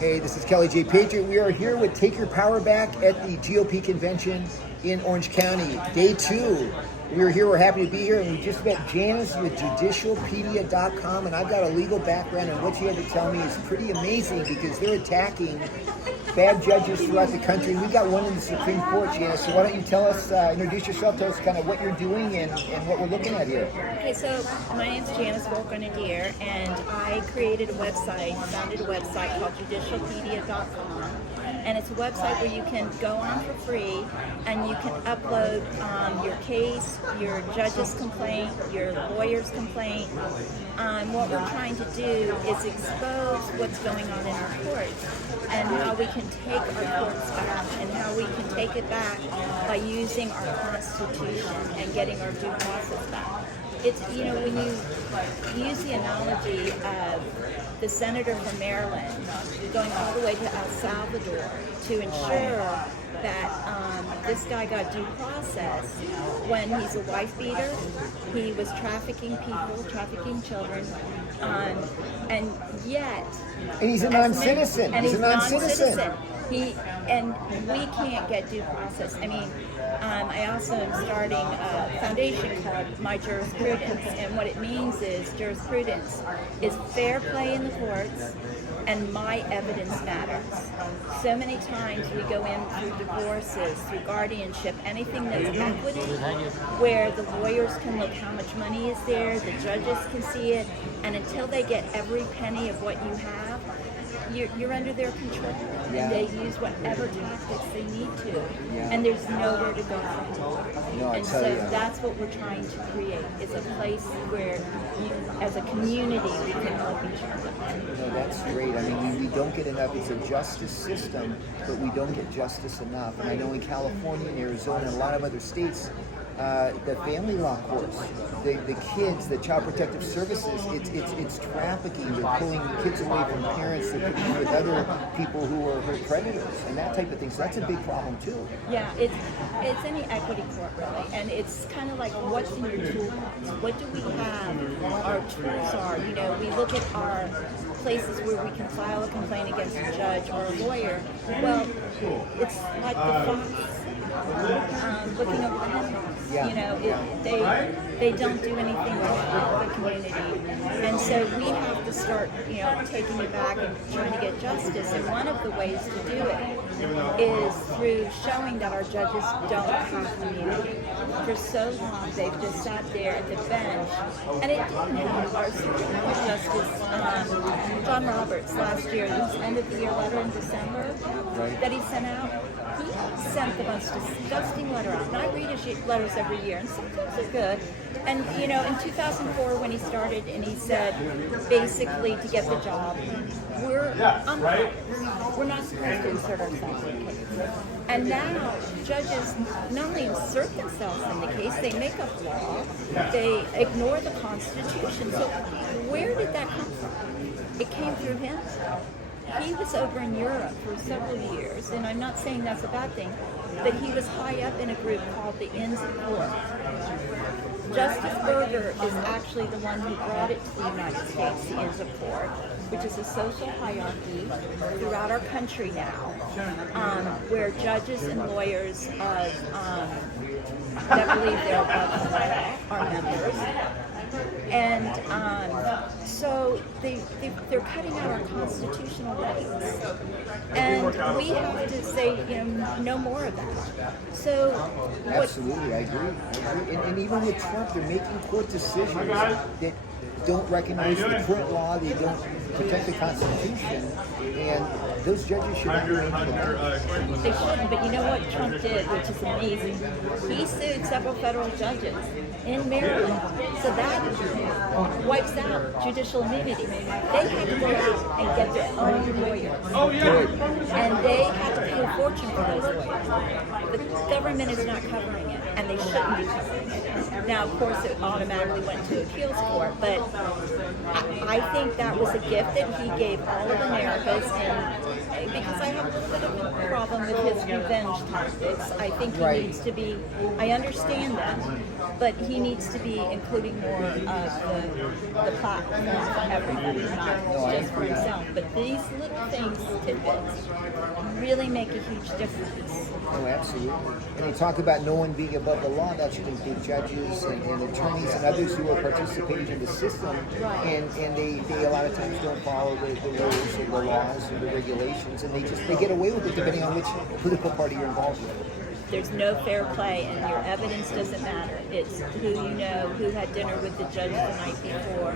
Hey, this is Kelly J. Patriot. We are here with Take Your Power Back at the GOP convention in Orange County. Day 2. We are here. We're happy to be here. And we just met Janice with judicialpedia.com. And I've got a legal background. And what she had to tell me is pretty amazing because they're attacking bad judges throughout the country. We got one in the Supreme Court, Janice. So why don't you tell us, introduce yourself, tell us kind of what you're doing and what we're looking at here. Okay, so my name's Janice Grenadier, and I created a website, founded a website called judicialpedia.com. And it's a website where you can go on for free and you can upload your case, your judge's complaint, your lawyer's complaint. What we're trying to do is expose what's going on in our courts and how we can take our courts back and how we can take it back by using our Constitution and getting our due process back. It's, you know, when you use the analogy of the senator from Maryland going all the way to El Salvador to ensure that this guy got due process when he's a wife beater, he was trafficking people, trafficking children, and yet... And he's a non-citizen. And he's a non-citizen. And we can't get due process. I mean, I also am starting a foundation called My Jurisprudence, and what it means is jurisprudence is fair play in the courts, and my evidence matters. So many times we go in through divorces, through guardianship, anything that's equity, where the lawyers can look how much money is there, the judges can see it, and until they get every penny of what you have, you're under their control, and they use whatever tactics they need to, and there's nowhere to go from it. And so that's what we're trying to create, is a place where, as a community, we can help each other. No, that's great. I mean, we don't get enough. It's a justice system, but we don't get justice enough. And I know in California and Arizona and a lot of other states, the family law courts, the kids, the child protective services, it's trafficking. They're pulling kids away from parents. They're putting them with other people who are predators and that type of thing. So that's a big problem too. Yeah, it's any equity court really, and it's kind of like what's in your toolbox. What do we have? Our tools are, you know, we look at our places where we can file a complaint against a judge or a lawyer. Well, it's like the fox looking over the hen house. You know, they don't do anything for the community, and so we have to start, you know, taking it back and trying to get justice. And one of the ways to do it is through showing that our judges don't have immunity. For so long, they've just sat there at the bench, and it didn't happen. Our Supreme Court Justice John Roberts last year, his end of the year letter in December that he sent out. He sent the most disgusting letter out, and I read his letters every year, and sometimes they're good. And, you know, in 2004 when he started, and he said, basically, to get the job, we're not supposed to insert ourselves in the case. And now, judges not only insert themselves in the case, they make up law, they ignore the Constitution. So where did that come from? It came through him. He was over in Europe for several years, and I'm not saying that's a bad thing, but he was high up in a group called the Inns of Court. Justice Berger is actually the one who brought it to the United States, the Inns of Court, which is a social hierarchy throughout our country now, where judges and lawyers that believe they're above the law are members. And so they're cutting out our constitutional rights, and we have to say, you know, no more of that. So absolutely, I agree. And even with Trump, they're making court decisions that don't recognize the current law. They don't protect the Constitution, and those judges should not be able to. They shouldn't, but you know what Trump did, which is amazing? He sued several federal judges in Maryland, so that wipes out judicial immunity. They had to go out and get their own lawyers, and they had to pay a fortune for those lawyers. The government is not covering it. and they shouldn't be terminated. Now, of course, it automatically went to appeals court, but I think that was a gift that he gave all of Americans, and because I have a little bit of a problem with his revenge tactics. I think he Right. needs to be, I understand them, but he needs to be including more of the platform for everybody, not just for himself. But these little things, tidbits, really make a huge difference. Oh, absolutely. And you talk about no one being above the law. That should include judges and attorneys and others who are participating in the system. Right. And they a lot of times don't follow the rules or the laws or the regulations, and they get away with it depending on which political party you're involved with. There's no fair play, and your evidence doesn't matter. It's who you know, who had dinner with the judge the night before.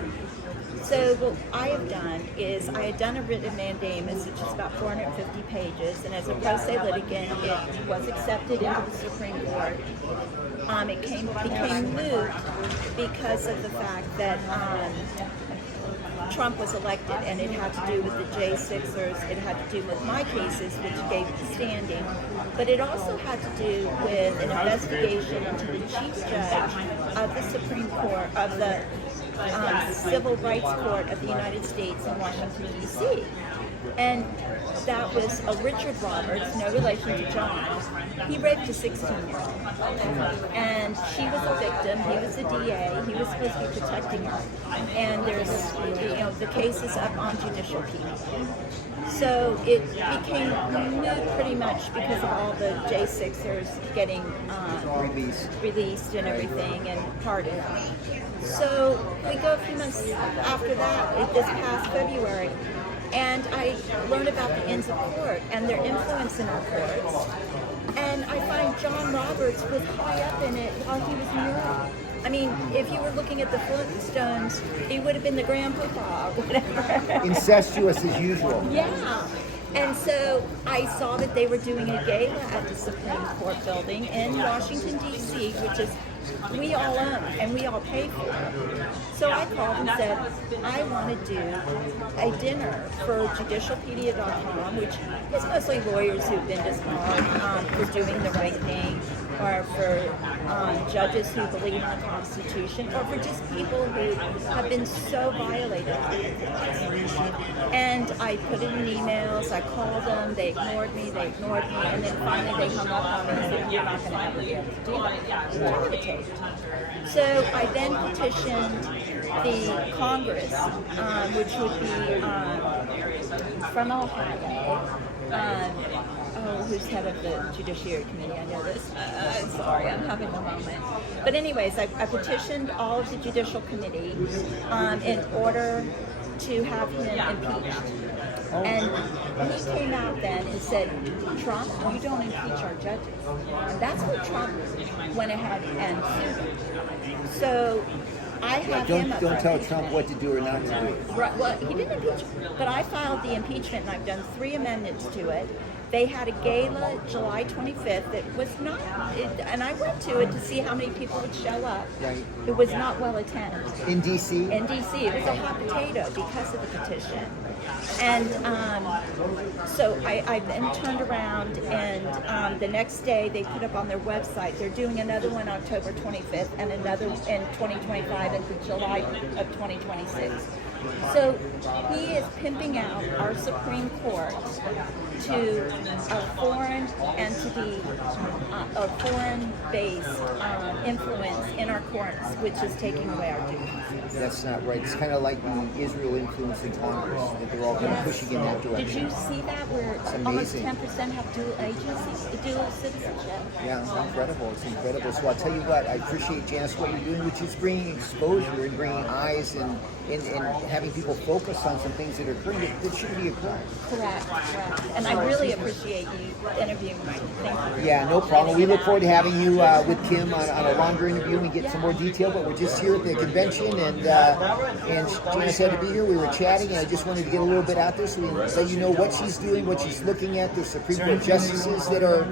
So what I have done is I had done a writ of mandamus, which is about 450 pages, and as a pro se litigant, it was accepted into the Supreme Court. It became moot because of the fact that Trump was elected, and it had to do with the J6ers, it had to do with my cases, which gave the standing, but it also had to do with an investigation into the chief judge of the Supreme Court, of the Civil Rights Court of the United States in Washington, D.C. And that was a Richard Roberts, no relation to John. He raped a 16-year-old. And she was a victim, he was the DA, he was supposed to be protecting her. And there's, the case is up on judicial appeal. So it became moot pretty much because of all the J6ers getting released and everything and pardoned. So we go a few months after that, this past February, and I learn about the Inns of Court and their influence in our courts. And I find John Roberts was high up in it while he was mural. I mean, if you were looking at the Flintstones, he would have been the grandpapa or whatever. Incestuous as usual. Yeah. And so I saw that they were doing a gala at the Supreme Court building in Washington, D.C., which is we all own and we all pay for. So I called and said, I want to do a dinner for judicialpedia.com, which is mostly lawyers who've been disbarred for doing the right thing, or for judges who believe in the Constitution, or for just people who have been so violated. And I put it in emails, I called them, they ignored me, and then finally they hung up on me and said, you're not going to ever be able to do that. Which I would have taken. So I then petitioned the Congress, which would be from Ohio. Who's head of the Judiciary Committee? I know this. Sorry, I'm having a moment. But anyways, I petitioned all of the Judicial Committee in order to have him impeached. And he came out then and said, Trump, you don't impeach our judges. And that's what Trump went ahead and sued. So I have him up Don't tell for Trump what to do or not to do. Right, well, he didn't impeach, but I filed the impeachment and I've done 3 amendments to it. They had a gala July 25th that was not, and I went to it to see how many people would show up. Right. It was not well attended. In D.C.? In D.C. It was a hot potato because of the petition. And so I then turned around and the next day they put up on their website, they're doing another one October 25th and another in 2025 into July of 2026. So he is pimping out our Supreme Court to a foreign entity, a foreign-based influence in our courts, which is taking away our duties. That's not right. It's kind of like the Israel influence in Congress, that they're all kind of pushing in that direction. Did you see that where almost 10% have dual agency, dual citizenship? Yeah, it's incredible. It's incredible. So I'll tell you what, I appreciate, Janice, what you're doing, which is bringing exposure and bringing eyes and having people focus on some things that are occurring that shouldn't be occurring. Correct. And I really appreciate you interviewing me. Thank you. Yeah, no problem. We look forward to having you with Kim on a longer interview and get some more detail, but we're just here at the convention, and Janice had to be here. We were chatting, and I just wanted to get a little bit out there so we can let you know what she's doing, what she's looking at. There's Supreme Court justices that are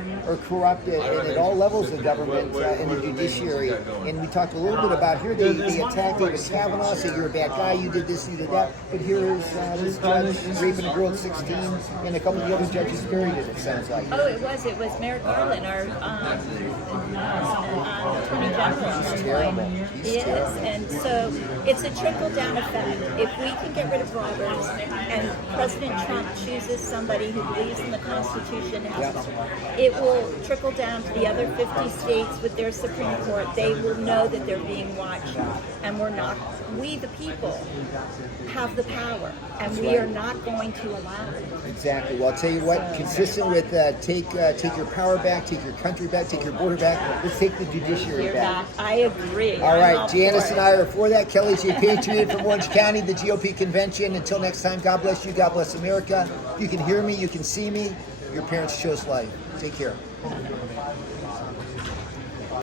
corrupt at all levels of government in the judiciary. And we talked a little bit about here, they attacked David Kavanaugh, said you're a bad guy, you did this, who did that. But here is this judge raping a girl at 16, and a couple of the other judges buried it, it sounds like. Oh, it was Merrick Garland, our Attorney General. He's terrible. Yes, and so it's a trickle-down effect. If we can get rid of robbers, and President Trump chooses somebody who believes in the Constitution, it will trickle down to the other 50 states with their Supreme Court. They will know that they're being watched, and we're not. We, the people, have the power, and we are not going to allow it. Exactly. Well, I'll tell you what, consistent with take your power back, take your country back, take your border back, let's take the judiciary back. I agree. All right, Janice and I are for that. Kelly's a patriot from Orange County, the GOP convention. Until next time, God bless you, God bless America. You can hear me, you can see me. Your parents chose life. Take care.